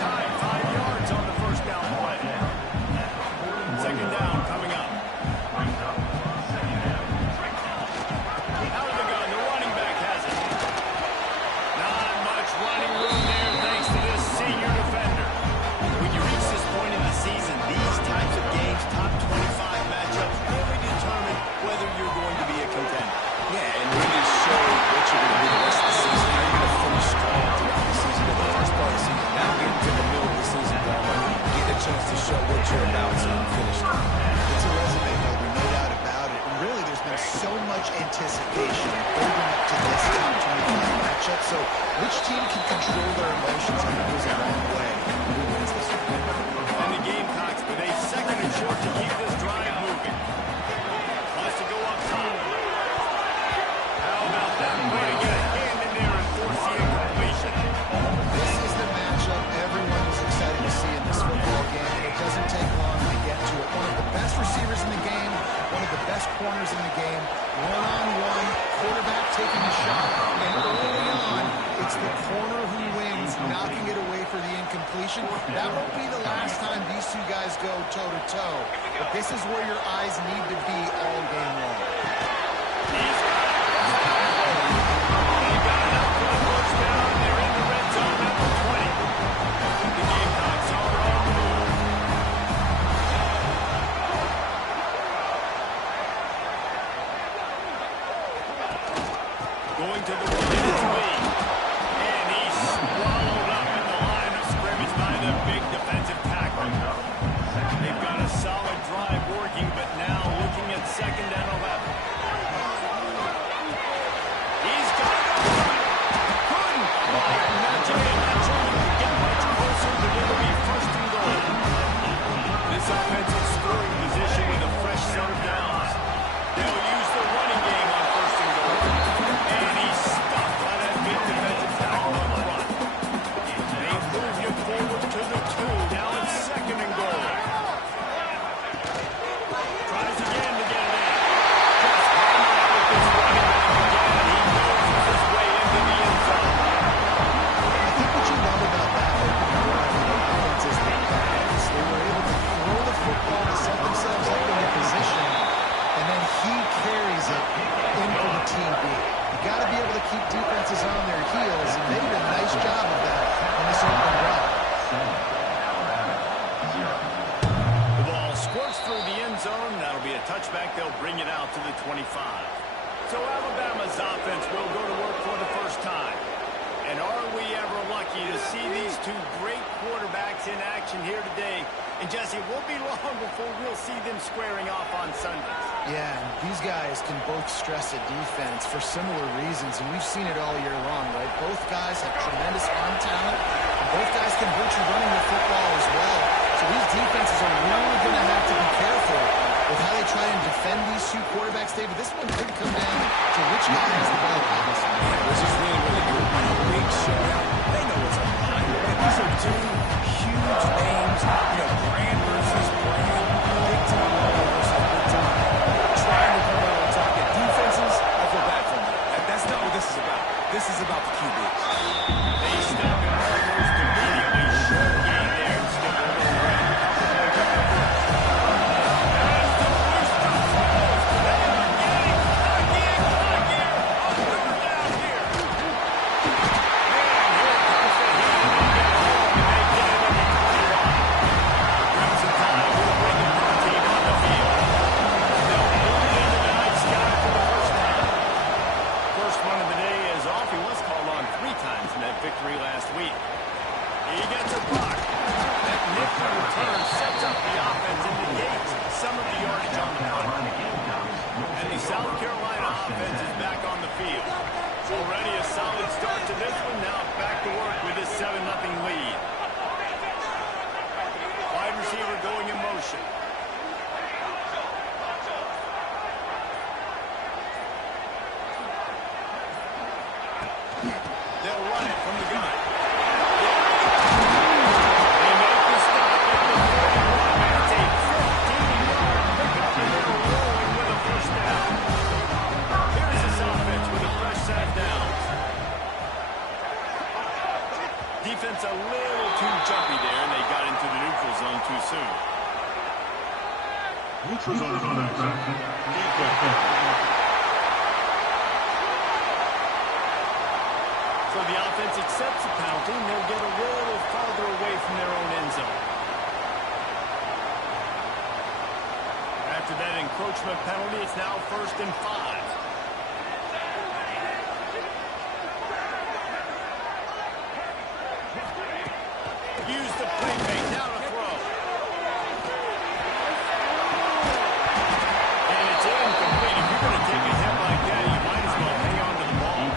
tied, 5 yards on the first down play. Second down coming up. Out of the gun, the running back has it. Not much running room there thanks to this senior defender. When you reach this point in the season, these types of games, top 25 matchups, really determine whether you're going to be a contender. Yeah, and really show what you're going to do the rest of the season. How you're going to finish strong throughout the season or the first part of the season. Now get into the middle of the season, get a chance to show what you're about to finish strong. It's a resume builder, no doubt about it. And really, there's been so much anticipation building up to this top 25 matchup. So which team can control their emotions and goes a long way? Who wins this one? And the Gamecocks with a second and short to keep this drive moving. Wants to go up top. How about that? Way to get a hand in there and force the incompletion. This is the matchup everyone was excited to see in this football game. It doesn't take long to get to it. One of the best receivers in the game, one of the best corners in the game, one-on-one, quarterback taking a shot, and early on, it's the corner who wins, knocking it away for the incompletion. That won't be the last time these two guys go toe-to-toe, but this is where your eyes need to be all game long. Going to the lead, and he's swallowed up in the line of scrimmage by the big defensive tackle. They've got a solid drive working, but now looking at second and 11. He's got it. Couldn't quite match it in. Not sure you can get much closer, but it'll be first and goal. This offensive scoring position with a fresh set of downs. They'll use the running game on first and goal. And he's stopped by that big defensive tackle on the run. They've moved him forward to the 2. Now it's second and goal. Tries again to get it in. Just hammered out with this running back again. He noses his way into the end zone. I think what you love about that offense is the pass. They were able to throw the football to set themselves up in a position, and then he carries it in for the TD. You got to be able to keep defenses on their heels, and they did a nice job of that in this open run. The ball squirts through the end zone. That'll be a touchback. They'll bring it out to the 25. So Alabama's offense will go to work for the first time. And are we ever lucky to see these two great quarterbacks in action here today? And Jesse, it won't be long before we'll see them squaring off on Sundays. Yeah, and these guys can both stress a defense for similar reasons, and we've seen it all year long, right? Both guys have tremendous arm talent, and both guys can hurt you running the football as well. So these defenses are really going to have to be careful with how they try and defend these two quarterbacks, David. This one could come down to which guy has the ball. This is really, really good. Big showdown. They know what's up behind it. These are two huge names. Brand versus brand. Big time versus big time. Trying to come out on top. Get defenses, I feel bad for them. That's not what this is about. This is about the QB. They step in almost immediately. Short gain there. Still over the red. Victory last week. He gets a block. That nifty return sets up the offense and negates some of the yardage on the punt. And the South Carolina offense is back on the field. Already a solid start to this one. Now back to work with this 7-0 lead. Wide receiver going in motion. They'll run it from the gun. They make the stop at the 31. That's a 15-yard pickup, and they're rolling with a first down. Here's this offense with a fresh set of downs. Defense a little soon. Neutral zone contact. So the offense accepts the penalty, and they'll get a little farther away from their own end zone. After that encroachment penalty, it's now 1st and 5. Use the play fake, now to throw. And it's incomplete. If you're going to take a hit like that, you might as well hang on to the ball.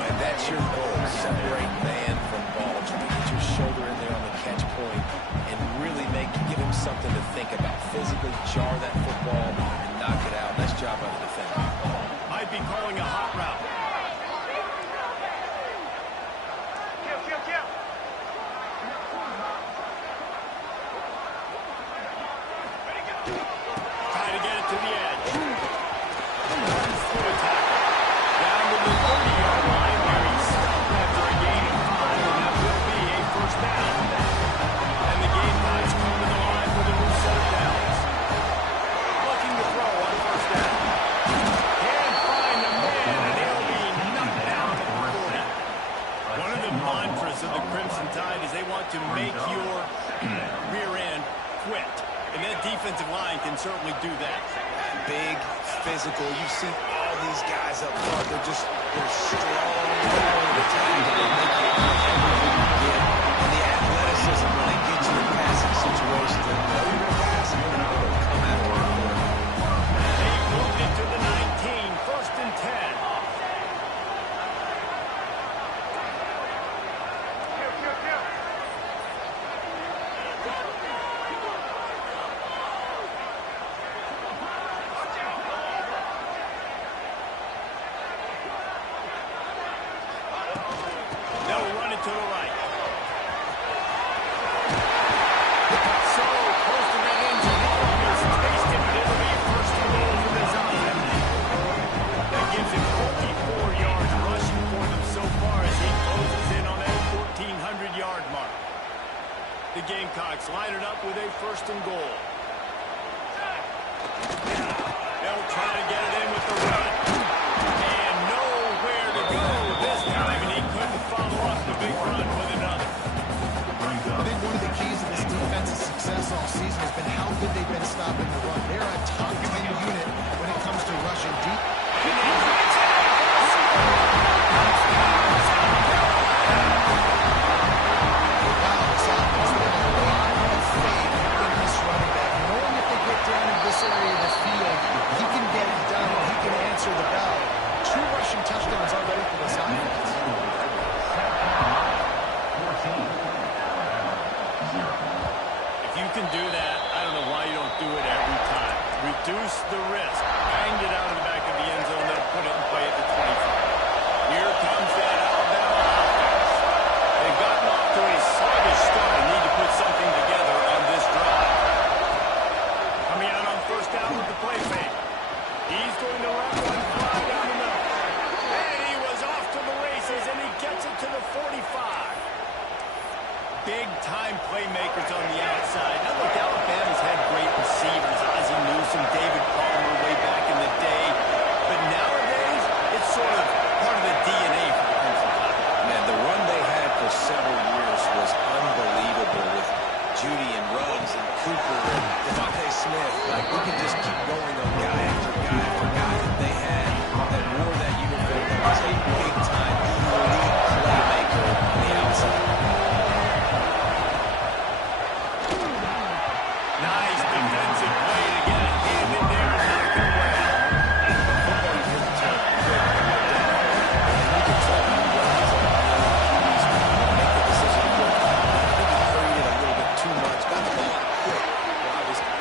And that's your goal, separate man from ball. Try to get your shoulder in there on the catch point and really give him something to think about. Physically jar that football and knock it out. Nice job by the defender. Might be calling a hot route. Try to get it to the edge. Through a tackle. Down to the 30-yard line where he stopped after a gain of 5, and that will be a 1st down. And the Gamecocks come to the line with a new set of downs. Looking to throw on 1st down. Can't find the man, and he'll be knocked down at the 40. One of the mantras of the Crimson Tide is they want to make your rear end quit. And that defensive line can certainly do that. Big, physical. You see all these guys up front. They're strong. They're tackling. They make it everything you get. And the athleticism when they get you in passing situations. They know you're going to pass and they're going to come after it. They moved it to the 19, 1st and 10. They'll run it to the right. So close to that end zone. He's tasted it. It'll be 1st and goal for this offense. That gives him 44 yards rushing for them so far as he closes in on that 1,400-yard mark. The Gamecocks line it up with a 1st and goal. They'll try to get it in with the run. And nowhere to go this time, and he couldn't follow up the big run with another. I think one of the keys of this defense's success all season has been how good they've been stopping the run. They're a top 10 unit when it comes to rushing deep. Wow, this offense, they have a lot of faith in this running back. Knowing if they get down in this area of the field, he can get it done, he can answer the bell. 2 rushing touchdowns already for this offense. If you can do that, I don't know why you don't do it every time. Reduce the risk. Banged it out of the back of the end zone. They'll put it in play at the 25. Here comes that Alabama offense. They've gotten off to a sluggish start and need to put something together on this drive. Coming out on 1st down with the play fake. He's going to let one fly down the middle. And he was off to the races, and he gets it to the 45. Big-time playmakers on the outside. Now, look, Alabama's had great receivers. Ozzie Newsome, David Palmer way back in the day. But nowadays, it's sort of part of the DNA for the Crimson Tide. Man, the run they had for several years was unbelievable with Judy and Ruggs and Cooper and Devontae Smith. Like, we can just keep going on guy after guy after guy that they had that wore that uniform that was a big-time elite playmaker on the outside. Nice defensive play to get it in there and knock it away.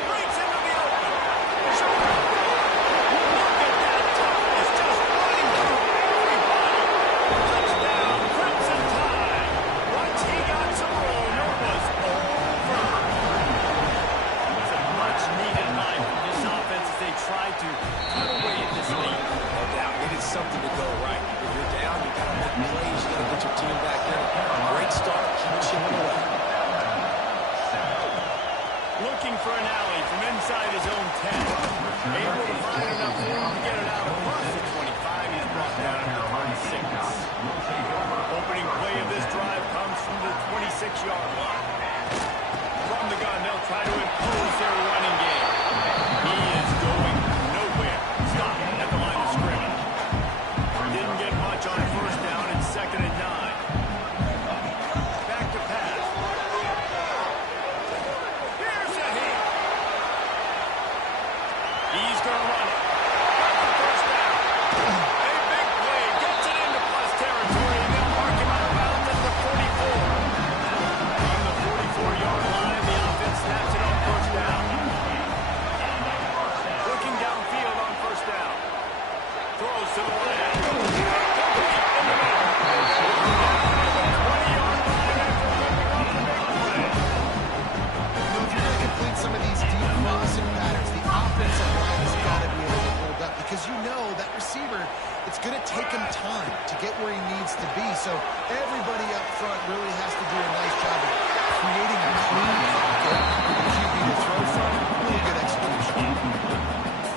Breaks into the open. Look at that toughness, just running for an alley from inside his own 10. Able to find enough room to get it out across the 25. He's brought down at the 26. Opening play of this drive comes from the 26-yard line. From the gun, they'll try to impose their running game. He is going nowhere. Stop at the line of scrimmage. Didn't get much on first down and 2nd and 9. Back to pass. Here's a hit. He's going to run it. Got the first down. A big play. Gets it into plus territory, and they'll mark him out of bounds at the 44. From the 44-yard line, the offense snaps it on first down. Looking downfield on first down. Throws to the right. Some of these deep crossing patterns, the offensive line has got to be able to hold up because you know that receiver, it's going to take him time to get where he needs to be. So everybody up front really has to do a nice job of creating a clean pocket for the QB to throw from. Really good execution.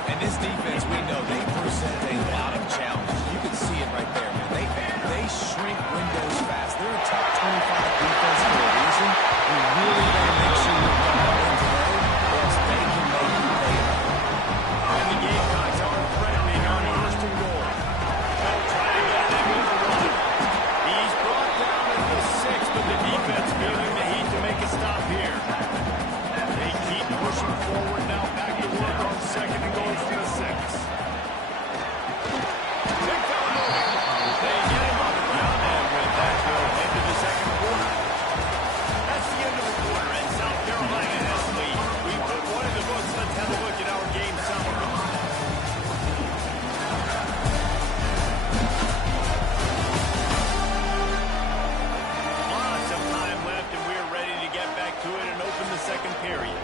And this defense, we know they present a lot of challenges. You can see it right there, man. They shrink windows fast. They're a top 25 defense for a reason. We really got to make sure we're going in today, or else they can make you pay it up. And the Gamecocks are threatening on first and goal. They'll try to get it into the run. He's brought down at the 6, but the defense feeling the heat to make a stop here. They keep pushing forward now, back to work on 2nd and goal from the 6. Big fella moving. They get him on the ground, and with that, they'll head to the 2nd quarter. That's the end of the quarter, and South Carolina has the lead. We put one in the books. Let's have a look at our game summary. Lots of time left, and we're ready to get back to it and open the 2nd period.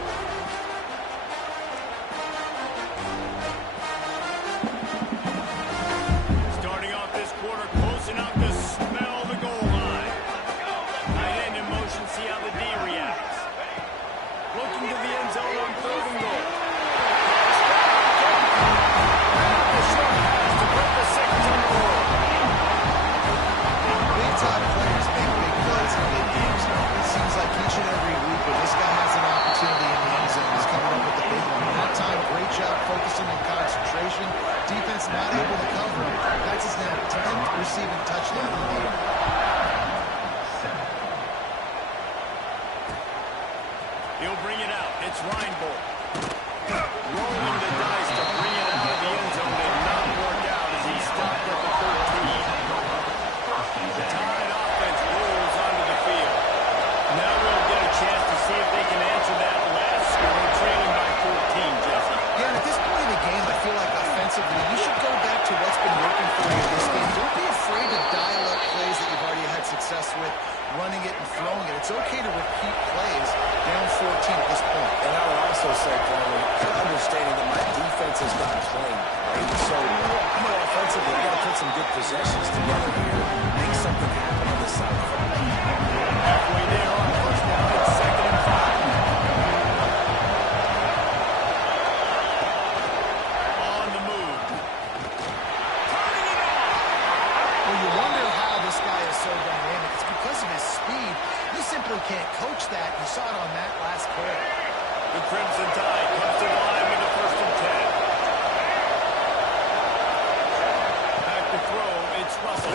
Starting off this quarter, close enough to smell the goal line. Tight end in motion, see how the D reacts. Looking to the end zone on 3rd and goal. The short pass to put the 6 on the board. Big time players make big plays in big games. It seems like each and every week when this guy has an opportunity in the end zone, he's coming up with the big one. That time, great job focusing on concentration. Defense not able to cover him. That's his now 10th receiving touchdown of the year. He'll bring it out. It's Reinbold. Rolling the dice to bring it out of the end zone did not work out as he stopped at the 13. The Tide offense rolls onto the field. Now we'll get a chance to see if they can answer that last score, trailing by 14, Jesse. Yeah, and at this point in the game, I feel like offensively, you should go back to what's been working for you in this game. Don't be afraid to dial up plays that you've already had success with, running it and throwing it. It's okay to repeat plays down 14 at this point. And I would also say, Coleman, understanding that my defense is not playing great. So, offensively, I got to put some good possessions together here, make something happen on this side of the football. Halfway there on first down, it's 2nd and 5. On the move. Turning it on. Well, you wonder how this guy is so dynamic. It's because of his speed. You simply can't coach that. You saw it on that last play. The Crimson Tide comes to the line with the 1st and 10. Back to throw, it's Russell.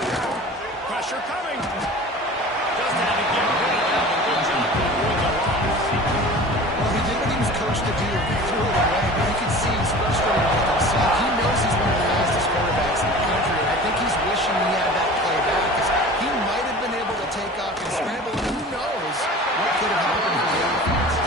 Pressure coming. Just had to get rid of that. Good job to avoid the loss. Well, he did what he was coached to do. He threw it away, but you can see he's frustrated with himself. He knows he's one of the fastest quarterbacks in the country, and I think he's wishing he had that play back because he might have been able to take off and scramble, and who knows what could have happened for the offense.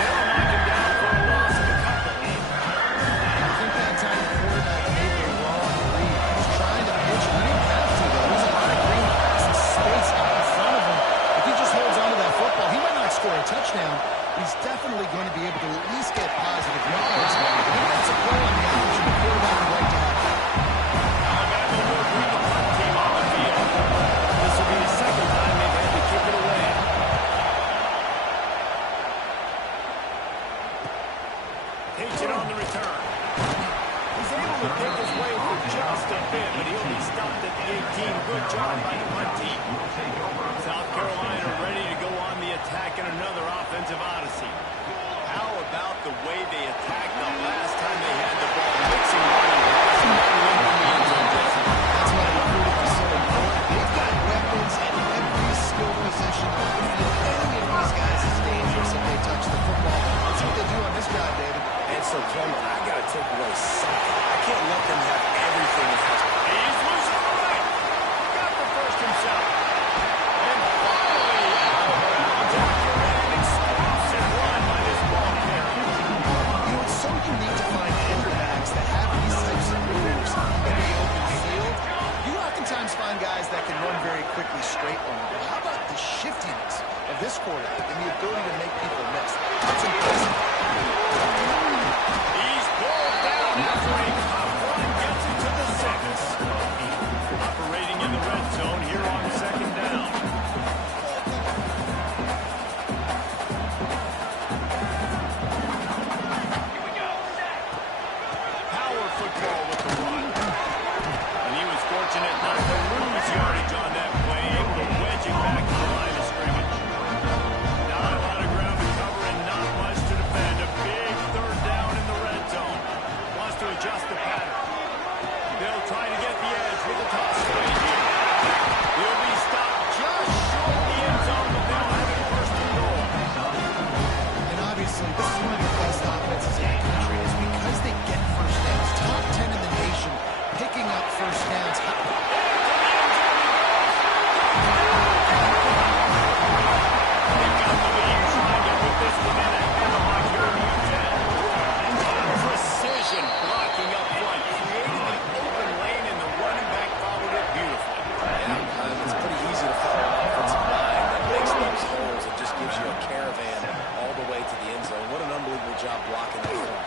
They'll knock him down for a loss of a couple. I think that time the quarterback made the wrong read. He was trying to pitch him. He didn't have to, though. There's a lot of green grass and space out in front of him. If he just holds onto that football, he might not score a touchdown, but he's definitely going to be able to at least get positive yards. I think that's a play on the average of the quarterback would like to have. Alabama will bring the punt team on the field. This will be the 2nd time they've had to kick it away. takes it on the return. He's able to pick his way for just a bit, but he'll be stopped at the 18. Good job by the punt team. South Carolina ready to go on the attack in another offensive odyssey. How about the way they attacked the last time they had the ball? Mixing running pass and running into the end zone, Jesse. That's why recruiting is so important. They've got weapons at every skill position on the field. Any of these guys is dangerous if they touch the football. That's what they do on this drive, David. And so, Clay, I got to take away something. I can't let them have everything in house. He's loose on the right. Got the first himself. And finally, out of bounds after an explosive run by this ball carrier. You know, it's so unique to find quarterbacks that have these types of moves in the open field. You oftentimes find guys that can run very quickly straight line. But how about the shiftiness of this quarterback and the ability to make people miss? That's impressive. He's pulled down after a tough run gets it to the 6. Operating in the red zone here on second down. Power football with the run. And he was fortunate not to lose yardage on that play, able to wedge it back to the line of scrimmage. Not a lot of ground to cover and not much to defend. A big third down in the red zone. Wants to adjust the pattern. They'll try to get the edge with the toss play here. He'll be stopped just short of the end zone, but they'll have it first and goal. And obviously, this is one of the best offenses in the country is because they get first downs. Top 10 in the nation picking up first downs. They've got the lead trying to put this within a headlock here in Newtown. Precision blocking up front, creating an open lane, and the running back followed it beautifully. Yeah, it's pretty easy to follow an offensive line that makes those holes and just gives you a caravan all the way to the end zone. What an unbelievable job blocking that front.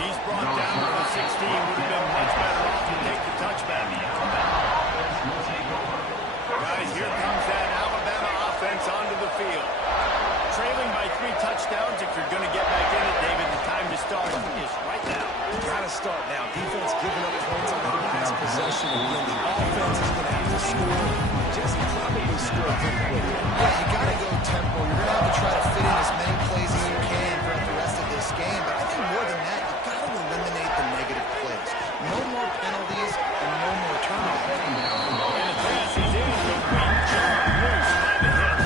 He's brought down to the 16. Would have been much better off to take the touchback. Guys, here comes that Alabama offense onto the field. Trailing by 3 touchdowns. If you're going to get back in it, David, the time to start is right now. Got to start now. Defense giving up points on the last possession. Again, the offense is going to have to score. Jesse probably scored pretty quickly. Yeah, you got to go tempo. You're going to have to try to fit in as many plays as you can throughout the rest of this game. But I think more than that, you got to eliminate the negative plays. No more penalties and no more turnovers. And the pass is in. Complete. John loose by the hit.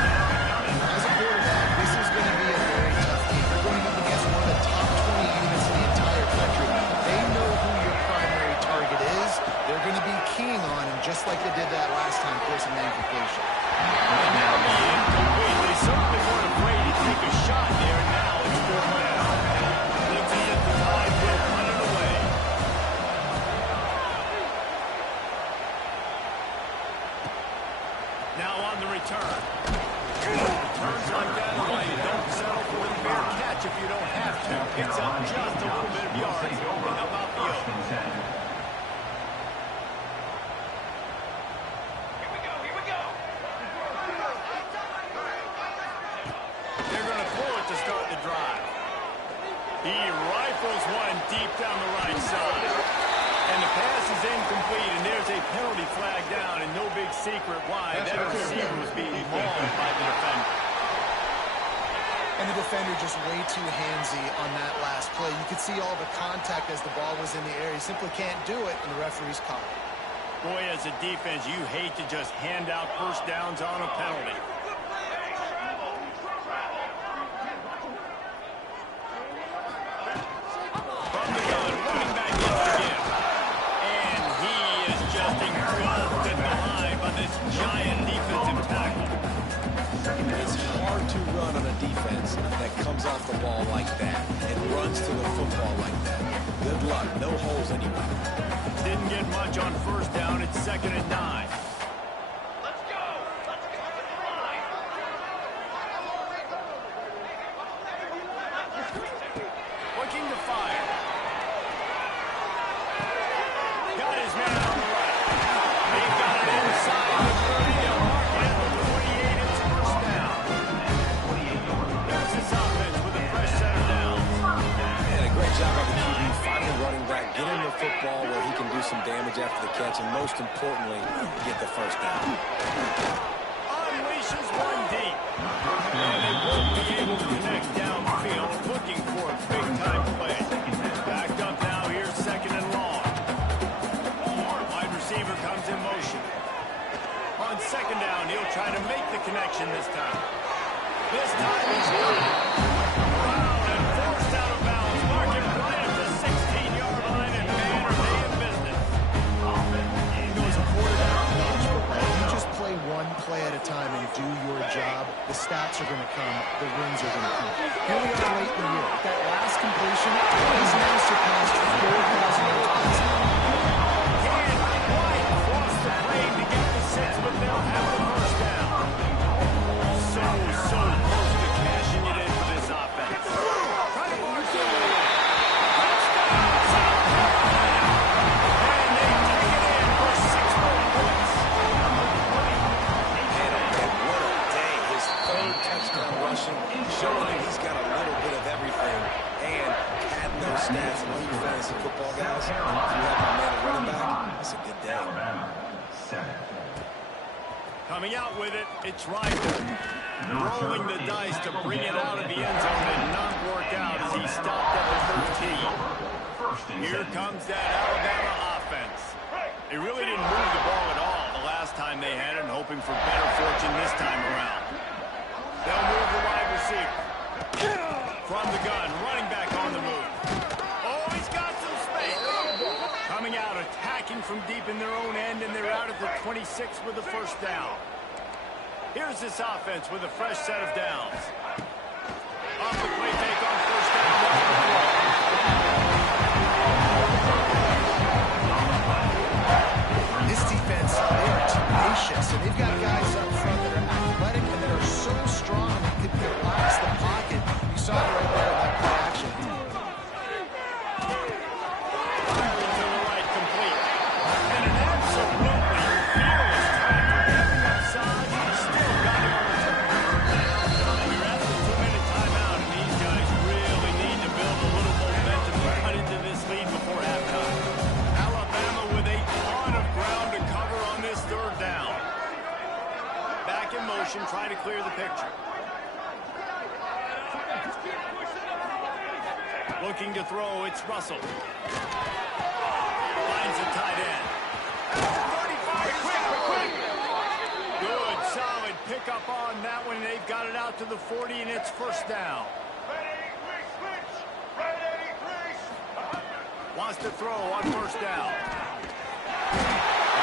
As a quarterback, this is going to be a very tough team. You're going up against one of the top 20 units in the entire country. They know who your primary target is. They're going to be keying on him just like they did that last time, forcing an incompletion. And now the incomplete. They certainly weren't afraid to take a shot there. Now it's 4 down. Looks as if the Tide will run it away. Now on the return. Returns like that are why you don't settle for the fair catch if you don't have to. Picks up just a little bit of yards. And how about the open? They're going to pull it to start the drive. He rifles one deep down the right side. And the pass is incomplete, and there's a penalty flag down, and no big secret why. That receiver was being mauled by the defender. And the defender just way too handsy on that last play. You could see all the contact as the ball was in the air. He simply can't do it, and the referee's caught it. Boy, as a defense, you hate to just hand out first downs on a penalty. From the gun, running back gets the gift. And he is just engulfed in the line by this giant defensive tackle. It's hard to run on a defense that comes off the ball like that and runs to the football like that. Good luck. No holes anywhere. Didn't get much on first down. It's 2nd and 9. Let's go! Let's go to the line! Looking to fire. Got his man on the right. They got it inside the 30. They'll mark it at the 48. It's first down. There's his offense with a fresh set of downs. some damage after the catch, and most importantly, get the first down. Unleashes one deep. And they won't be able to connect downfield, looking for a big-time play. Backed up now, here's second and long. Wide receiver comes in motion. On second down, he'll try to make the connection this time. This time he's got it. Brown and forced out of bounds. Marking right at the 16-yard line, and man, are they in business. He goes a quarter down college football. You just play one play at a time and do your job. The stats are going to come. The wins are going to come. Here we are late in the year. That last completion, he's now surpassed 4,000 yards passing. Wide across the plane to get the six, but they'll have the first down. So close to cashing it in for this offense. Try to mark it. And they take it in for 6 more points. And what a day. His third touchdown rushing, showing that he's got a little bit of everything and had no stats. And when you fantasy football guys, if you have a man at running back, it's a good day. Coming out with it, it's Ryder. Rolling the dice to bring it out of the end zone and not work out as he stopped at the 13. Here comes that Alabama offense. They really didn't move the ball at all the last time they had it, and hoping for better fortune this time around. They'll move the wide receiver. From the gun, running back on the move. Oh, he's got some space. Coming out, attacking from deep in their own end, and they're out at the 26 with the first down. Here's this offense with a fresh set of downs. Off the play take on first down. This defense, they are tenacious, and they've got guys up front that are athletic and that are so strong and can collapse the pocket. You saw it right there in that play action. Firing to the right, complete. And an absolutely fearless tackle. Giving up size, and still got him on the turn. We're at the 2-minute timeout, and these guys really need to build a little momentum to cut into this lead before halftime. Alabama with a ton of ground to cover on this third down. Back in motion, trying to clear the picture. Looking to throw, it's Russell. Finds a tight end. 35, quick. Good, solid pickup on that one. They've got it out to the 40, and it's first down. Wants to throw on first down.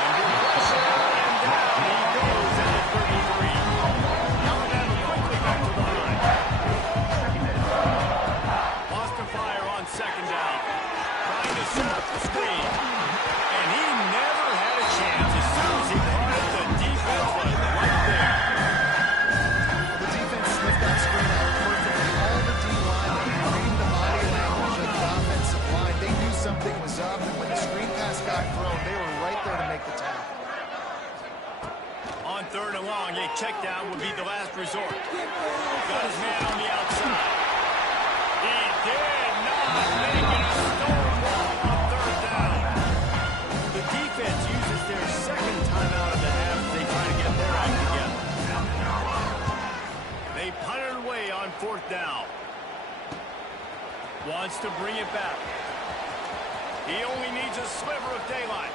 Under pressure, and down he goes at the 33. Alabama quickly back to the line. Lost a fire on second down. Trying to set up the screen. And he never had a chance. As soon as he caught it, the defense was right there. The defense sniffed that screen out perfectly. All the D-line, reading the body language of the offensive line, they knew something was up, and when the screen pass got thrown, they were right there to make the tackle. On third and long, a check down would be the last resort. Got his man on the outside. He did not make it a stone wall on third down. The defense uses their second timeout of the half as they try to get their act together. They punt it away on fourth down. Wants to bring it back. He only needs a sliver of daylight.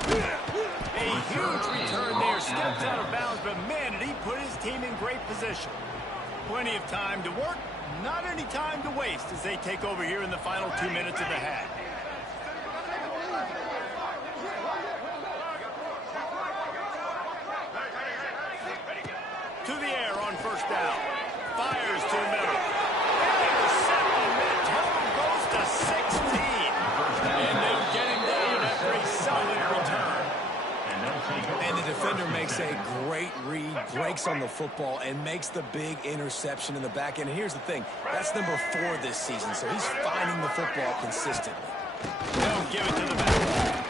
A huge return there, steps out of bounds, but man, did he put his team in great position. Plenty of time to work, not any time to waste as they take over here in the final 2 minutes of the half. To the air on first down. Fires to the middle. Intercepted, that total goes to 16. And they'll get him down after a solid return. And the defender makes a great read, breaks on the football, and makes the big interception in the back end. And here's the thing, that's number 4 this season, so he's finding the football consistently. They'll give it to the back.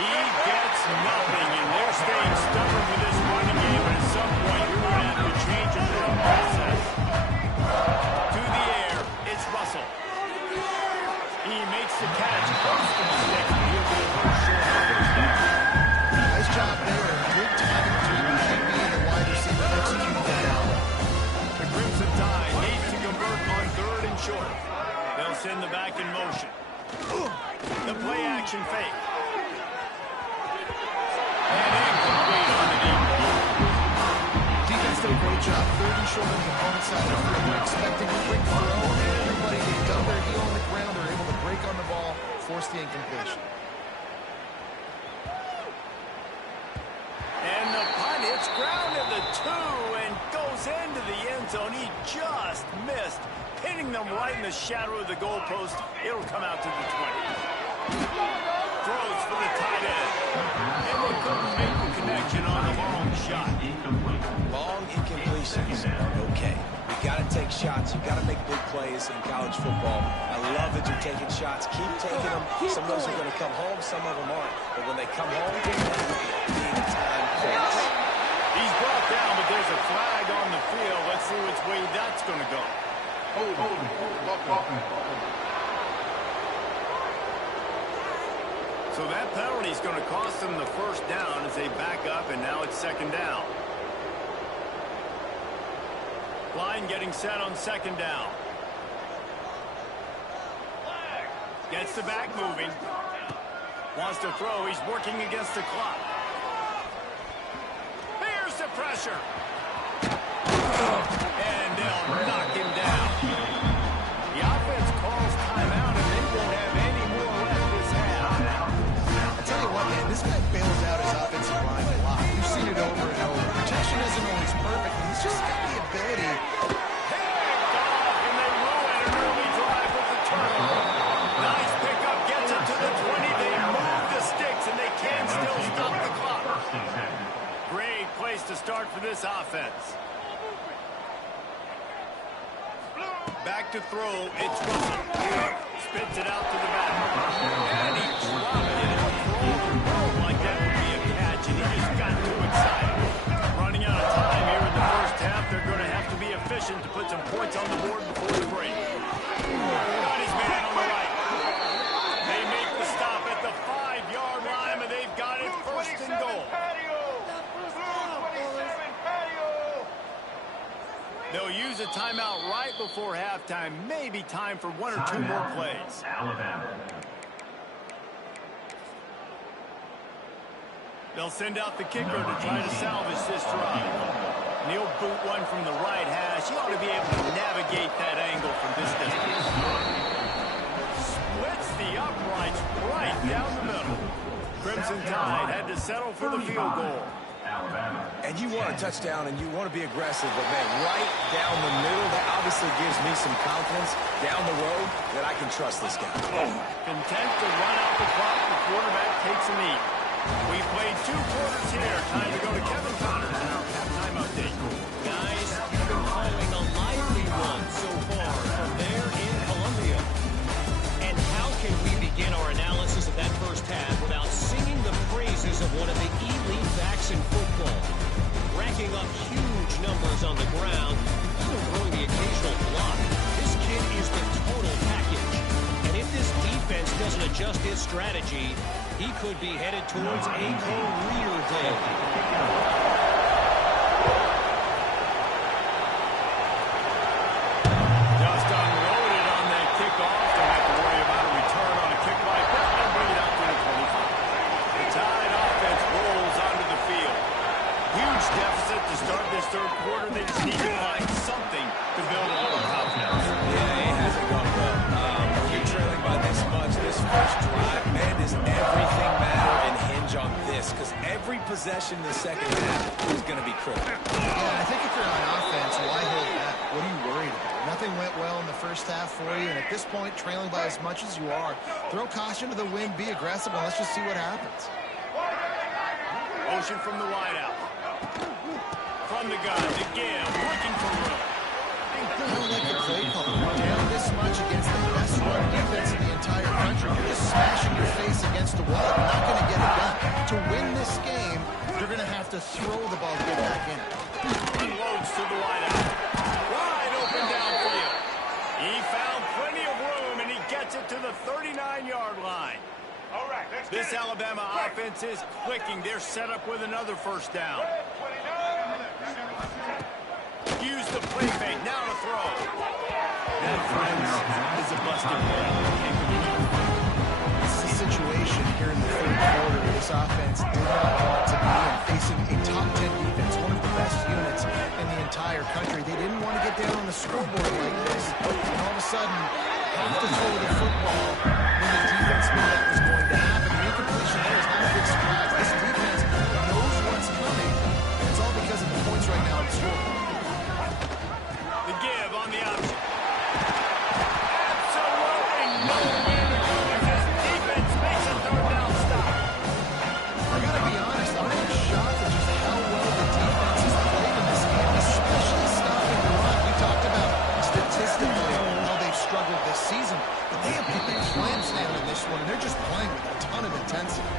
He gets nothing, and they're staying stubborn with this running game, but at some point you're going to have to change your thought process. To the air, it's Russell. He makes the catch, close to the stick, he'll be about 30 short on the opponent's side of the field. They're expecting a quick throw. Everybody gets dug their heel on the ground. They're able to break on the ball, force the incompletion. And the punt hits ground at the 2 and goes into the end zone. He just missed, pinning them right in the shadow of the goalpost. It'll come out to the 20. Throws for the tight end. And they couldn't make the connection on the long shot. Long incompletions are okay. You got to take shots. You got to make big plays in college football. I love that you're taking shots. Keep taking them. Some of those are going to come home. Some of them aren't. But when they come home, they're big time plays. He's brought down, but there's a flag on the field. Let's see which way that's going to go. So that penalty is going to cost them the first down as they back up, and now it's second down. Line getting set on second down. Gets the back moving. Wants to throw. He's working against the clock. Here's the pressure. And they'll knock him down. The offense calls timeout, and they won't have any more left this half. I tell you what, man, this guy bails out his offensive line a lot. We've seen it over and over. Protection isn't always perfect, but he's just got the ability. And they ruin an early drive with the turnover. Nice pickup, gets it to the 20. They move the sticks, and they can still stop the clock. Great place to start for this offense. Back to throw, it's Russell. Spits it out to the back. And he dropped it. Like that would be a catch, and he just got too excited. Running out of time here in the first half. They're going to have to be efficient to put some points on the board before the break. Got his man on the right. They make the stop at the 5-yard line, and they've got it first and goal. They'll use a timeout right before halftime. Maybe time for one or two more plays. They'll send out the kicker to try to salvage this drive. He'll boot one from the right hash. He ought to be able to navigate that angle from this distance. Splits the uprights right down the middle. Crimson Tide had to settle for the field goal. And you want a touchdown and you want to be aggressive, but man, right down the middle, that obviously gives me some confidence down the road that I can trust this guy. Content to run out the clock, the quarterback takes a knee. We played 2 quarters here. Time to go to Kevin Connors in our halftime update. Guys, you've been calling a lively one so far from there in Columbia. And how can we begin our analysis of that first half without singing the praises of one of the elite backs in football? Racking up huge numbers on the ground, even throwing the occasional block. This kid is the total package. And if this defense doesn't adjust its strategy, he could be headed towards a career day. Just unloaded on that kickoff. Don't have to worry about a return on a kick like that. And bring it out to the 25. The Tide offense rolls onto the field. Huge deficit to start this third quarter. They just need to find something to build a little confidence. Yeah, it hasn't gone well. When you're trailing by this much, this first drive, man, does everything matter and hinge on this? Because every possession in the second half is going to be critical. Yeah, I think if you're on offense, why hold back? What are you worried about? Nothing went well in the first half for you, and at this point, trailing by as much as you are, throw caution to the wind, be aggressive, and let's just see what happens. Motion from the wideout. From the gun, again, looking for room. I don't like the play call. Down this much against the best run defense in the entire country. You're just smashing your face against the wall. You're not going to get it done. To win this game, you're going to have to throw the ball to get back in it. Unloads to the wideout. Wide open downfield. He found plenty of room, and he gets it to the 39-yard line. All right, let's This Alabama offense is clicking. They're set up with another first down. Use the play fake. Now to throw. That, friends, is a busted play. It's the situation here in the third quarter. They this offense did not want to be in, facing a top 10 defense, one of the best units in the entire country. They didn't want to get down on the scoreboard like this, and all of a sudden, have to throw the football when the defense knew that was going to happen. The incompletion there is not a big surprise. This defense knows what's coming, and it's all because of the points right now on the scoreboard. The give on the option. Absolutely no winner. This defense makes a third down stop. I gotta be honest, I'm not shocked at just how well the defense has played in this game, especially stopping the run. We talked about statistically how they've struggled this season, but they have put their clamps down in this one, and they're just playing with a ton of intensity.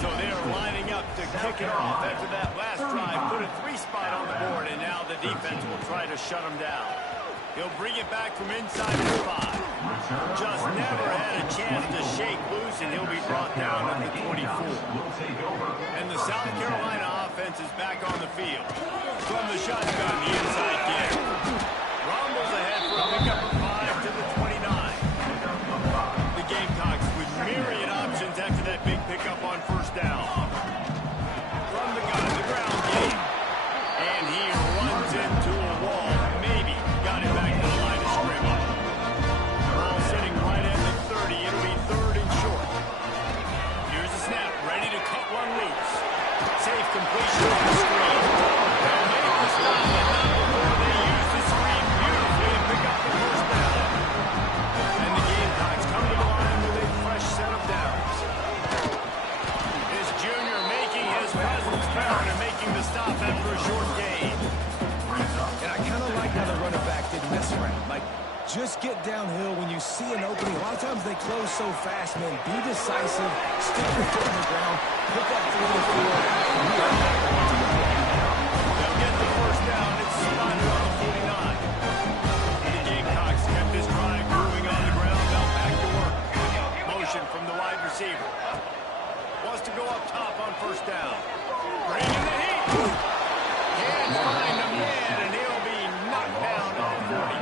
So they are lining up to kick it off after that last drive. Put a 3-spot on the board, and now the defense will try to shut them down. He'll bring it back from inside the 5. Just never had a chance to shake loose, and he'll be brought down at the 24. And the South Carolina offense is back on the field. From the shotgun, the inside give. Rumbles ahead for a pickup of 5 to the 29. The Gamecocks with myriad options after that big pickup on first down. From the gun, the ground game. And he runs into a wall. Maybe got it back to the line of scrimmage. Ball sitting right at the 30. It'll be third and short. Here's the snap, ready to cut one loose. Safe completion on the screen. They'll make the stop, but not before they use the screen beautifully and pick up the first down. And the Gamecocks come to the line with a fresh set of downs. This junior making his presence felt and making the stop after a short gain. And I kind of like how the running back didn't mess around. Like, just get downhill when you see an opening. A lot of times they close so fast, man. Be decisive, stick your foot on the ground, pick up 3 or 4, and we are back on to the ball. They'll get the first down. It's spotted on the 49. The Gamecocks kept this drive moving on the ground. Now back to work. Motion from the wide receiver. Wants to go up top on first down. Bringing the heat. Can't find a man, and he'll be knocked down on 40.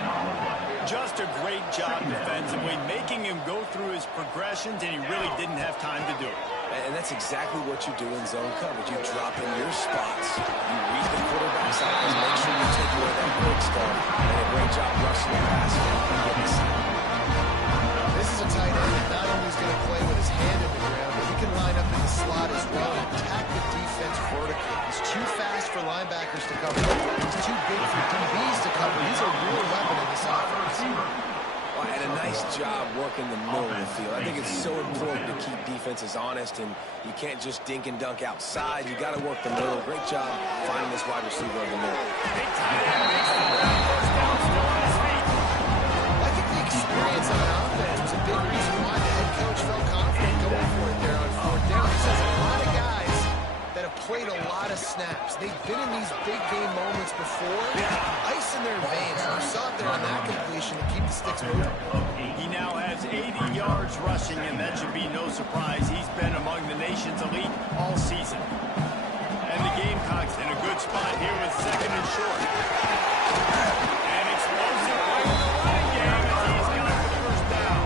Just a great job defensively, making him go through his progressions, and he really didn't have time to do it. And that's exactly what you do in zone coverage. You drop in your spots. You read the quarterback's eyes. Make sure you take away that quick stuff. And a great job rushing the passer and getting the sack. This is a tight end that not only is going to play with his hand in the ground, but he can line up in the slot as well and attack the defense vertically. He's too fast for linebackers to cover. He's too big for DBs to cover. He's a real weapon in this offense. And a nice job working the middle of the field. I think it's so important to keep defenses honest, and you can't just dink and dunk outside. You got to work the middle. Great job finding this wide receiver in the middle. Big tight end makes the ground. First down, still on his feet. I think the experience on offense was a big reason why the head coach felt confident going for it there on fourth down. He says a lot of guys that have played a lot of snaps. They've been in these big game moments before. Ice in their veins. And you saw it there on that completion to keep the sticks moving. He now has 80 yards rushing, and that should be no surprise. He's been among the nation's elite all season. And the Gamecocks in a good spot here with second and short. An explosive play in the running game as he's got the first down.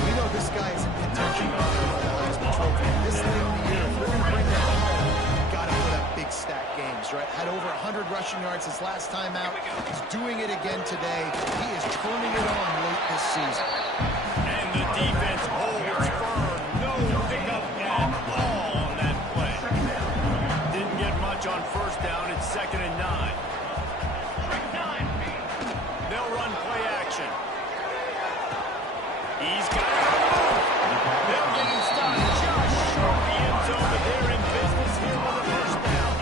We know this guy is in contention for the Heisman Trophy. This late in the year, if we're going to bring that home, got to put up big stack games, right? Had over 100 rushing yards his last time out. He's doing it again today. He is turning it on late this season. And the defense holds firm. No pickup at all on that play. Didn't get much on first down. It's second and 9. They'll run play action. He's got it on the move. They'll get him stopped just short of the end zone, but they're in business here with a first down.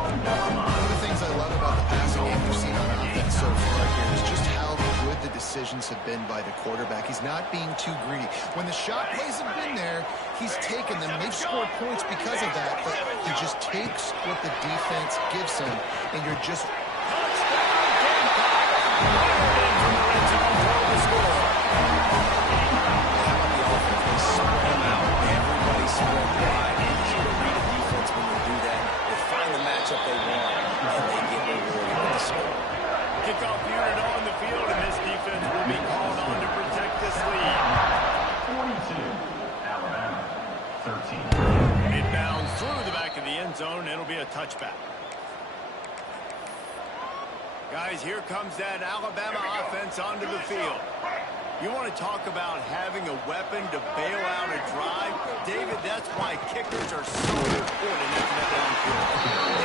One of the things I love about the passing game we've seen on offense so far here is just how good the decisions have been by the quarterback. He's not being too greedy. When the shot plays have been there, he's taken them. They've scored points because of that, but he just takes what the defense gives him, and you're just... They want, and they get rewarded with the score. Kickoff unit on the field, and this defense will be called on to protect this lead. 42, Alabama, 13. Guys, here comes that Alabama offense onto the field. You want to talk about having a weapon to bail out a drive? David, that's why kickers are so important after that downfield.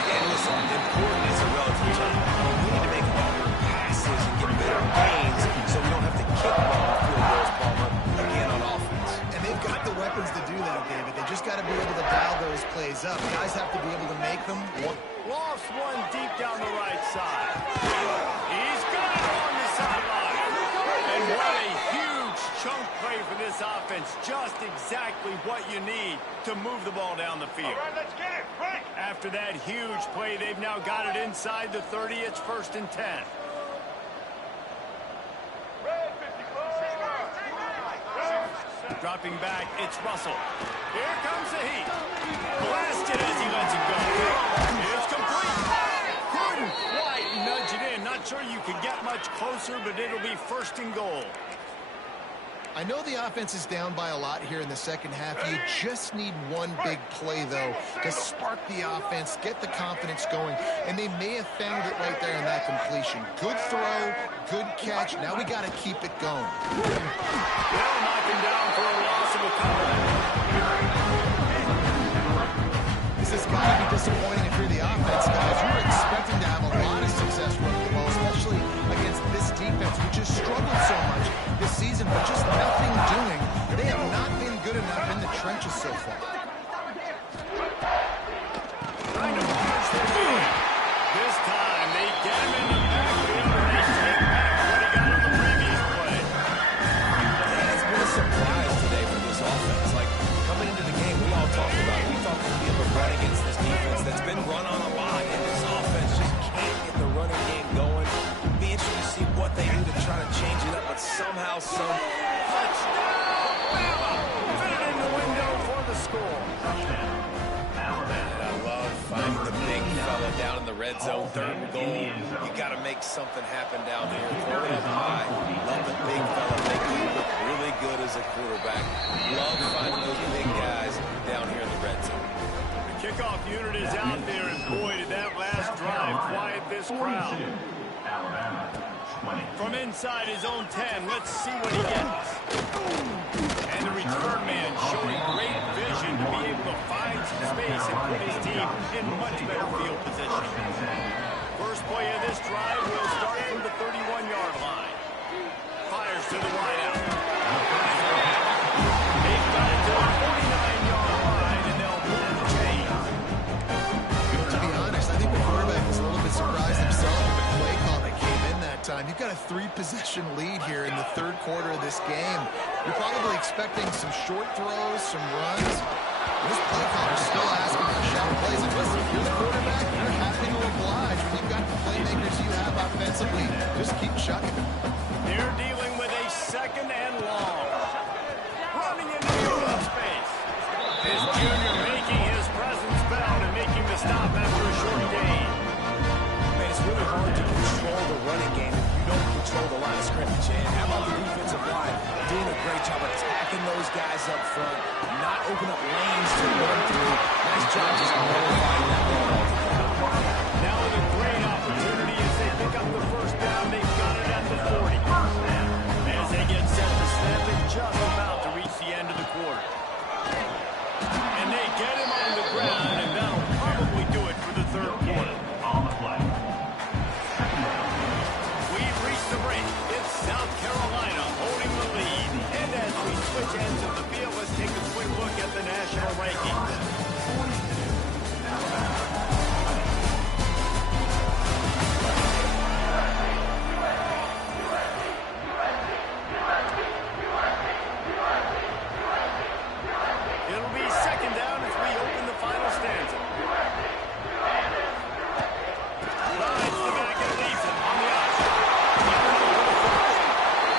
And listen, important is a relative term. We need to make longer passes and get better gains so we don't have to kick long field goals, Palmer, again on offense. And they've got the weapons to do that, David. They just got to be able to dial those plays up. Guys have to be able to make them. Lofts one deep down the right side. He's got it on the sideline. And what a huge chunk play for this offense. Just exactly what you need to move the ball down the field. All right, let's get it. Break. After that huge play, they've now got it inside the 30. It's 1st and 10. Red 54. Dropping back, it's Russell. Here comes the heat. Blasted as he lets it go. It's complete. Couldn't quite nudge it in. Not sure you could get much closer, but it'll be 1st and goal. I know the offense is down by a lot here in the second half. You just need one big play, though, to spark the offense, get the confidence going, and they may have found it right there in that completion. Good throw, good catch. Now we got to keep it going. They'll knock him down for a loss of a couple. This has got to be disappointing if you're the offense, guys. You were expecting to have a lot of success running the ball, especially against this defense, which has struggled so much this season, but just nothing doing. They have not been good enough in the trenches so far. Trying to push their lead. This time, they get him in the backfield, and they take back what he got on the previous play. And it's been a surprise today for this offense. Like, coming into the game, we all talked about it. We thought we'd be able to run against this defense that's been run on a lot, and this offense just can't get the running game going. It'd be interesting to see what they do to try to change it up, but somehow, Touchdown, Bama! Fit it in the window for the score. I love finding the big fella down in the red zone, 3rd and goal. You got to make something happen down here. Throw it up high. Love the big fella. Make you look really good as a quarterback. Love finding those big guys down here in the red zone. The kickoff unit is out there, and boy, did that last drive quiet this crowd. From inside his own 10, let's see what he gets. And the return man showing great vision to be able to find some space and put his team in much better field position. First play of this drive will start from the 31-yard line. Fires to the wideout. They've got it to the 49-yard line, and they'll pull the chain. To be honest, I think the quarterback was a little bit surprised himself with the play call that came in that time. You've got a 3-possession lead here in the 3rd quarter of this game. You're probably expecting some short throws, some runs. This play caller is still asking for shot plays. And listen, if you're the quarterback, you're happy to oblige when you've got the playmakers you have offensively. Just keep chucking. They're dealing with a 2nd and long. Running into the open space. His junior making his presence felt and making the stop after a short gain. Man, it's really hard to control the running game if you don't control the line of scrimmage. And how about the defensive line doing a great job attacking those guys up front, not open up lanes to run through. Nice job just nullifying that ball altogether. Now with a great opportunity as they pick up the 1st down, they've got it at the 40. As they get set to snap it, just about to reach the end of the quarter. And they get him on the ground, and that'll probably do it for the 3rd quarter. We've reached the break. It's South Carolina holding the lead. And as we switch ends of the field, let's take a quick look at the national rankings. It'll be 2nd down as we open the final stanza. Rides the back and leaves it on the option.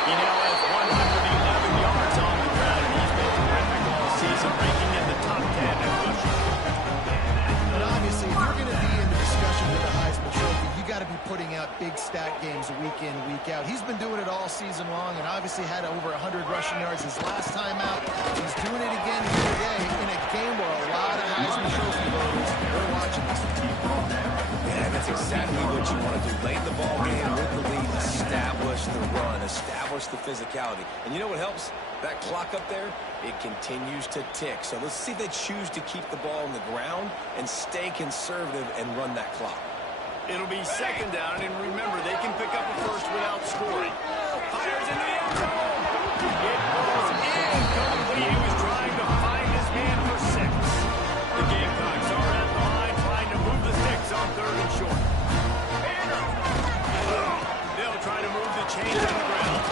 He now has 111 yards on the ground, and he's been terrific all season, ranking in the top 10 in rushing. And obviously, if you're going to be in the discussion with the Heisman Trophy, you got to be putting out big stat games week in, week out. He's been doing it all season long and obviously had over 100 rushing yards his last time out. He's doing it again here today in a game where a lot of Heisman Trophy voters are watching this. Yeah, that's exactly what you want to do. Late the ball game, the run, establish the physicality. And you know what helps? That clock up there, it continues to tick. So let's see if they choose to keep the ball on the ground and stay conservative and run that clock. It'll be second down, and remember, they can pick up a first without scoring. Fires into the end zone. It goes incomplete. He was trying to find his man for 6. The Gamecocks are at the line trying to move the sticks on 3rd and short. They'll try to move the chains on the ground.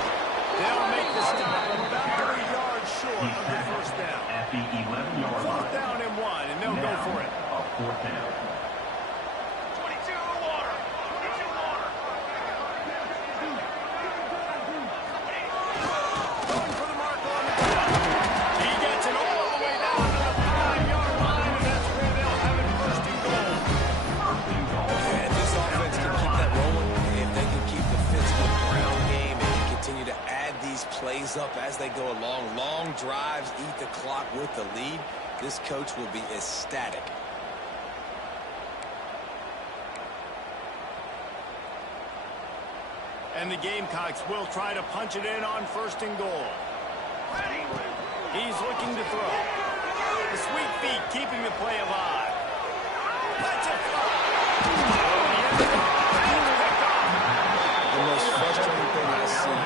They'll make the stop about 3 yards short of the first down. At the 11-yard line. 4th down and 1, and they'll go for it. 4th down. 22 water. 22 water. Going for the mark on the ground. He gets it all the way down to the 5-yard line, and that's where they'll have it 1st and goal. And this offense can keep that rolling. If they can keep the physical ground game and continue to add these plays up as they go along, long drives, eat the clock with the lead, this coach will be ecstatic. And the Gamecocks will try to punch it in on 1st and goal. He's looking to throw. The sweet feet keeping the play alive. Let's it fly. The most frustrating thing I see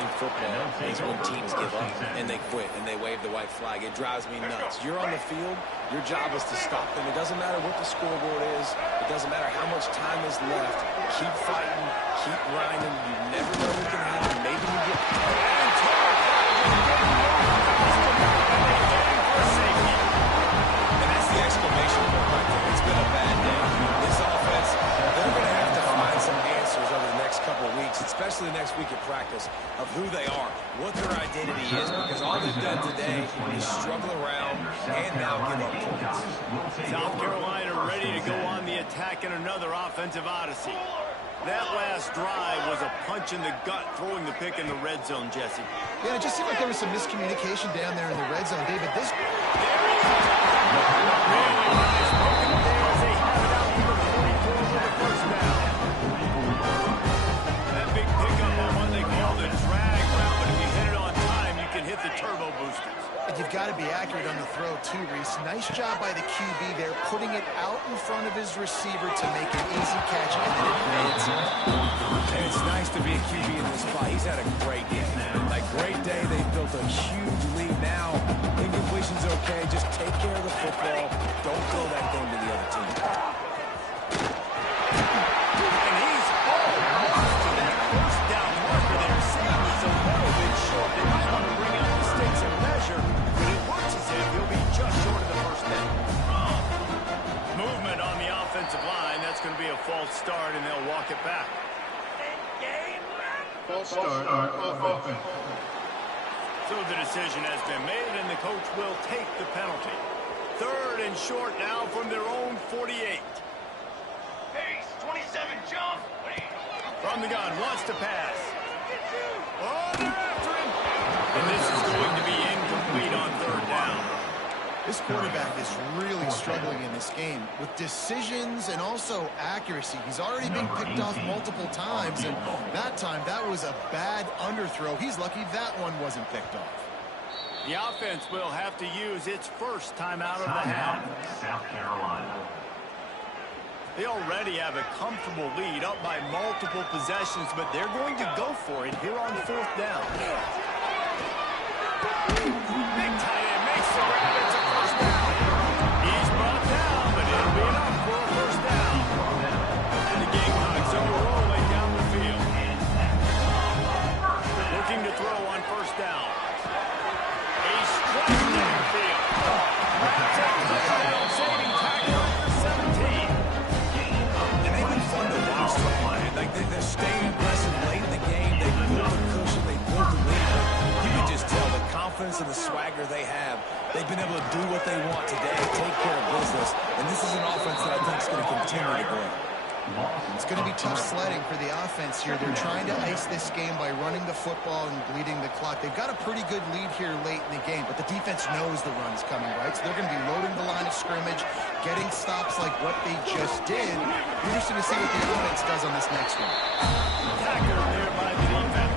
in football is when teams give up and they quit and they wave the white flag. It drives me nuts. You're on the field. Your job is to stop them. It doesn't matter what the scoreboard is. It doesn't matter how much time is left. Keep fighting. Keep grinding. You never know what can happen. Maybe you get... And that's the exclamation point right there. It's been a bad day. This offense, they're going to have to find some answers over the next couple of weeks, especially the next week at practice, of who they are, what their identity is, because all they've done today is struggle around and now give up points. South Carolina ready to go on the attack in another offensive odyssey. That last drive was a punch in the gut, throwing the pick in the red zone, Jesse. Yeah, it just seemed like there was some miscommunication down there in the red zone, David. This... Really nice broken there as they have it out number 44 with the first down. That big pickup on what they call the drag route, but if you hit it on time, you can hit the turbo boosters. And you've got to be accurate on the throw, too, Reese. Nice job by the QB there, putting it out in front of his receiver to make an easy catch and then advance it. And it's nice to be a QB in this spot. He's had a great game. Like, great day. They've built a huge lead now. Incompletion's okay. Just take care of the football. Don't throw that thing to the other team. And he's almost to that first down marker there. Safety's a little bit short. They might want to bring out the sticks and measure, but it looks as if he'll be just short of the first down. Movement on the offensive line. That's going to be a false start, and they'll walk it back. False start on offense. So the decision has been made, and the coach will take the penalty. 3rd and short now from their own 48. Pace, 27, jump. From the gun, wants to pass. Oh, they're after him. And this is going to be incomplete on 3rd down. This quarterback is really struggling in this game with decisions and also accuracy. He's already been picked off multiple times, and that time, that was a bad underthrow. He's lucky that one wasn't picked off. The offense will have to use its first timeout of the half. South Carolina. They already have a comfortable lead up by multiple possessions, but they're going to go for it here on 4th down. Big tight end makes the grab. It's a first down. He's brought down, but it'll be enough for a first down. And the Gamecocks are rolling down the field. Looking to throw on 1st down. A strike down the field. Wraps up touchdown, saving tackle for 17. And they've been fun to watch today. Like they're staying aggressive late in the game. They built a cushion. They built a lead. You can just tell the confidence and the swagger they have. They've been able to do what they want today, take care of business, and this is an offense that I think is going to continue to grow. It's going to be tough sledding for the offense here. They're trying to ice this game by running the football and bleeding the clock. They've got a pretty good lead here late in the game, but the defense knows the run's coming, right? So they're going to be loading the line of scrimmage, getting stops like what they just did. Interesting to see what the offense does on this next one. Tackled there by the defense.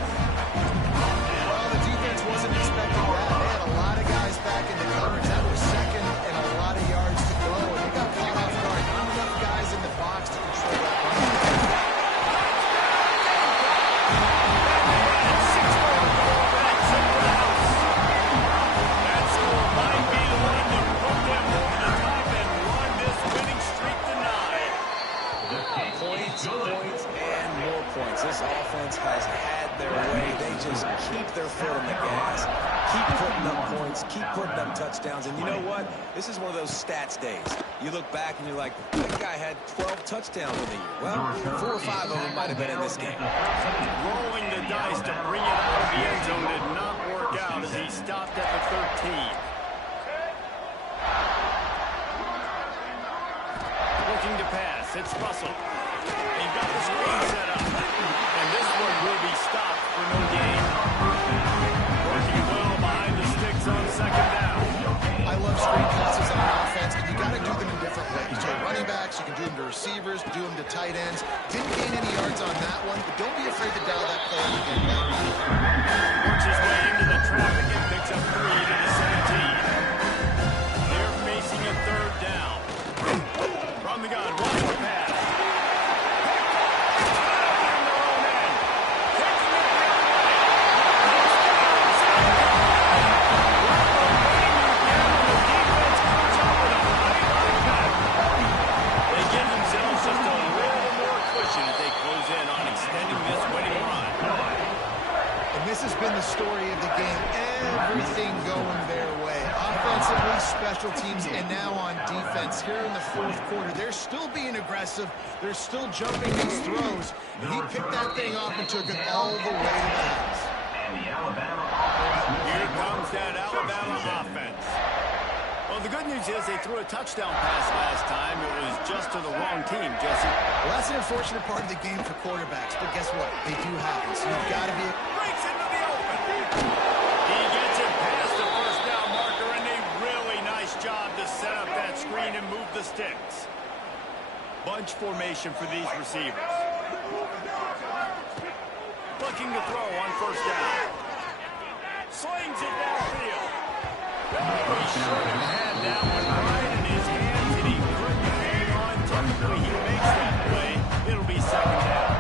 offense has had their way. They just keep their foot on the gas, keep putting up points, keep putting up touchdowns. And you know what? This is one of those stats days. You look back and you're like, that guy had 12 touchdowns in the year. Well, 4 or 5 of them might have been in this game. Rolling the dice to bring it out of the end zone did not work out as he stopped at the 13. Looking to pass. It's Russell. He got the screen set up. And this one will be stopped for no gain. Working well behind the sticks on second down. I love screen passes on offense, and you got to do them in different ways. To running backs, you can do them to receivers, do them to tight ends. Didn't gain any yards on that one, but don't be afraid to dial that play up again. Works his way into the traffic and picks up 3 to the 17. They're facing a third down. From the gun, watch the pass. This has been the story of the game. Everything going their way. Offensively, special teams, and now on defense. Here in the fourth quarter, they're still being aggressive. They're still jumping these throws. And he picked that thing off and took it all the way to the house. Here comes that Alabama offense. Well, the good news is they threw a touchdown pass last time. It was just to the wrong team, Jesse. Well, that's an unfortunate part of the game for quarterbacks, but guess what? They do happen, so you've got to be... Breaks into the open. He gets it past the first down marker, and a really nice job to set up that screen and move the sticks. Bunch formation for these receivers. Looking to throw on first down. Slings it downfield. Oh, he should have had that one right in his hands, and he couldn't hang on. Typically, he makes that play. It'll be second down.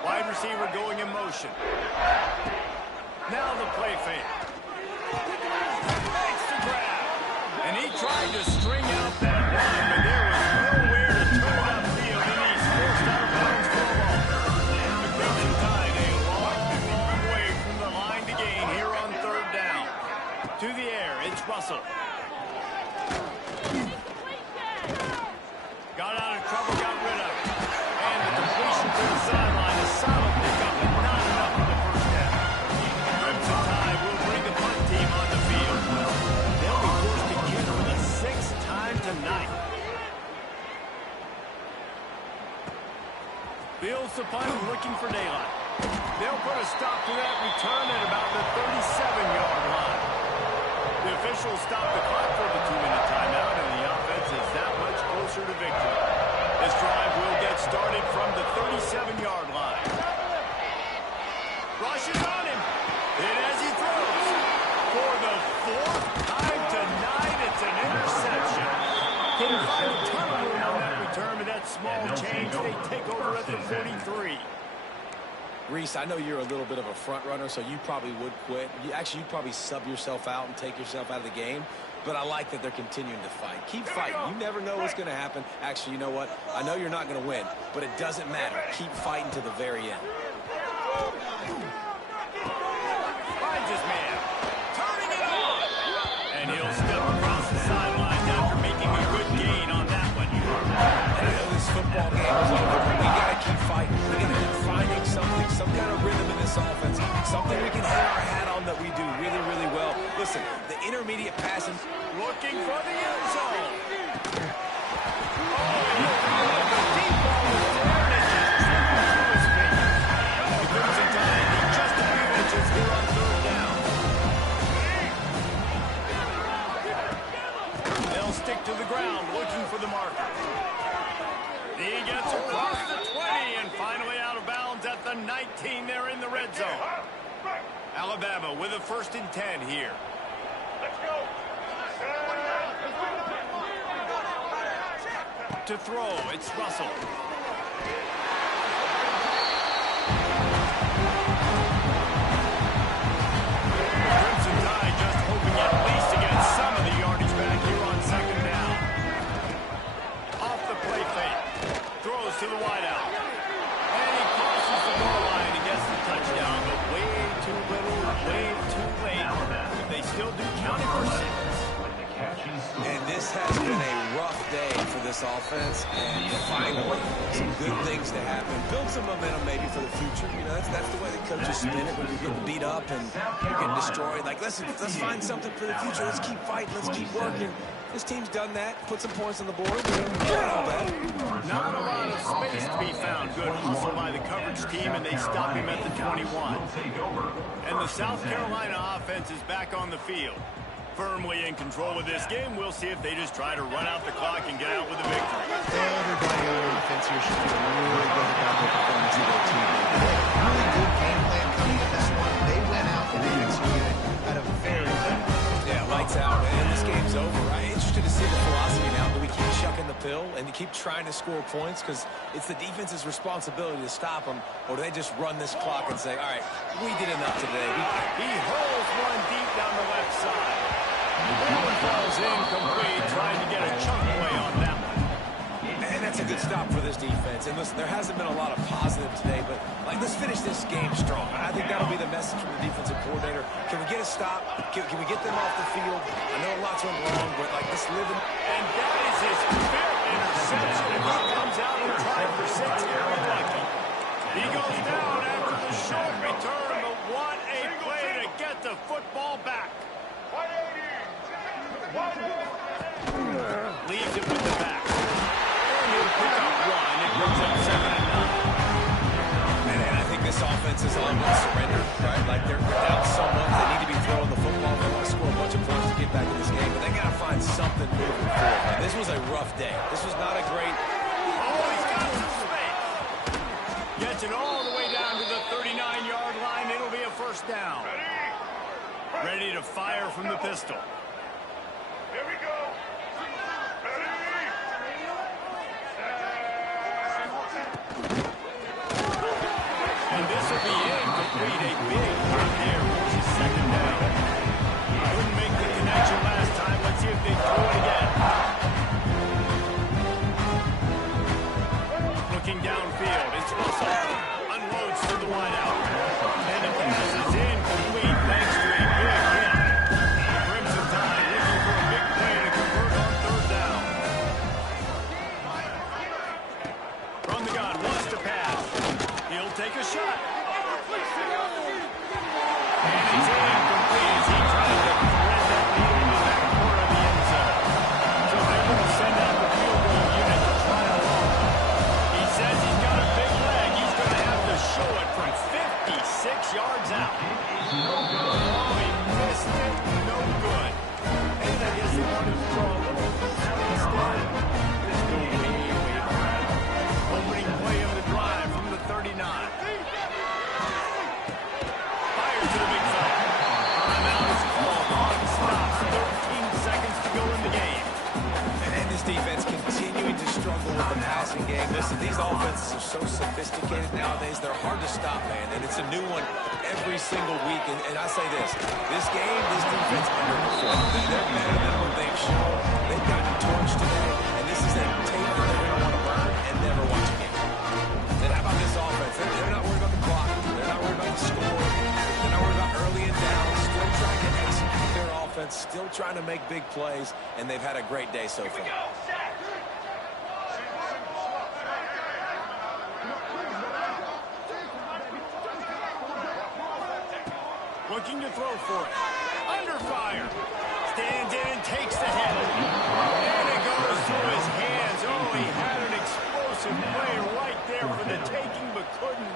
Wide receiver going in motion. Now the play fake. Makes the grab. And he tried to string out that line, but there was nowhere to turn upfield, and he's forced out of bounds for a ball. The Crimson Tide a long, long way from the line to gain here on third down. To the air, it's Russell. Got out of trouble, got rid of it. And the completion to the sideline, a solid pickup, but not enough for the first down. Crimson Tide will bring the punt team on the field. They'll be forced to get for the 6th time tonight. Fields the punt, looking for daylight. They'll put a stop to that return at about the 37-yard line. The officials stop the clock for the 2-minute timeout, and the offense is that much closer to victory. This drive will get started from the 37-yard line. Rush is on him. And as he throws, for the 4th time tonight, it's an interception. Couldn't find a turnover on that return, but that small change, they take over at the 43. Reese, I know you're a little bit of a front runner, so you probably would quit. You'd probably sub yourself out and take yourself out of the game. But I like that they're continuing to fight. Keep fighting. You never know what's going to happen. Actually, you know what? I know you're not going to win, but it doesn't matter. Keep fighting to the very end. Finds his man. Turning it on. And he'll step across the sidelines after making a good gain on that one. And I know this football game is over, but we got to keep fighting. We got to keep finding something, some kind of rhythm in this offense, something we can hang our hat on that we do really, really well. Listen, the intermediate passing. Looking for the end zone. The deep ball is there, and it just tripped through his feet. The Crimson Tide need just a few inches here on third down. They'll stick to the ground, looking for the marker. He gets across the 20 and finally out of bounds at the 19. They're in the red zone. Alabama with a 1st and 10 here. Let's go. To throw, it's Russell. Crimson Tide just hoping at least to get some of the yardage back here on second down. Off the play fake. Throws to the wideout. This has been a rough day for this offense, and finally, some good things to happen. Build some momentum maybe for the future. You know, that's the way the coaches spin it when you're getting beat up and you're getting destroyed. Like, let's find something for the future. Let's keep fighting. Let's keep working. This team's done that. Put some points on the board. Not all bad. Not a lot of space to be found. Good hustle by the coverage team, and they stop him at the 21. And the South Carolina offense is back on the field. Firmly in control of this game. We'll see if they just try to run out the clock and get out with a victory. Everybody on offense here should feel really good about their performance of their team. They had a really good game plan coming in this one. They went out and they executed at a very high level. Yeah, lights out, and this game's over. I'm interested to see the philosophy now. Do we keep chucking the pill and keep trying to score points? Because it's the defense's responsibility to stop them, or do they just run this clock and say, all right, we did enough today. He hurls one deep down the left side. That one falls incomplete, trying to get a chunk play on that one. And that's a good stop for this defense. And listen, there hasn't been a lot of positive today, but let's finish this game strong. I think that'll be the message from the defensive coordinator. Can we get a stop? Can we get them off the field? I know lots went wrong, but let's live in. And that is his fifth interception. If he comes out and tries for 6, he'll be lucky. He goes down after the short return, but what a play to get the football back. Leaves it with the back. And he'll pick up 1. It brings up 7 and 9. And I think this offense is on surrender, right? Like they're down so much, they need to be throwing the football. They want to score a bunch of points to get back in this game, but they got to find something moving forward. Man, this was a rough day. This was not a great. Oh, he's got some space. Gets it all the way down to the 39-yard line. It'll be a first down. Ready to fire from the pistol. Here we go. And this will be incomplete. A big hit there. Forces second down. Couldn't make the connection last time. Let's see if they throw it again. Looking downfield. It's Russell. Unloads to the wideout. And the pass is incomplete thanks to a big hit. Crimson Tide looking for a big play to convert on third down. From the gun. Wants to pass. He'll take a shot. And it's incomplete as he tried to thread that needle into that corner of the end zone. So they're going to send out the field goal unit to try it along. He says he's got a big leg. He's going to have to show it from 56 yards out. Oh, he missed it. No good. And I guess they wanted to throw a little instead. Just go way back. Opening play of the drive from the 39. Fires to the big fella. Timeout is called. Clock stops. 13 seconds to go in the game. And this defense continuing to struggle with the passing game. Listen, these offenses are so sophisticated nowadays. They're hard to stop, man. And it's a new one every single week. And I say this game, this defense underperformed. They're better than what they've shown. They've gotten torched today. And this is a tape that they're going to want to burn and never watch again. And how about this offense? They're not worried about the clock. They're not worried about the score. They're not worried about early and down. Still trying to execute their offense. Still trying to make big plays. And they've had a great day so far. Looking to throw for it. Under fire. Stands in, takes the hit. And it goes through his hands. Oh, he had an explosive play right there for the taking, but couldn't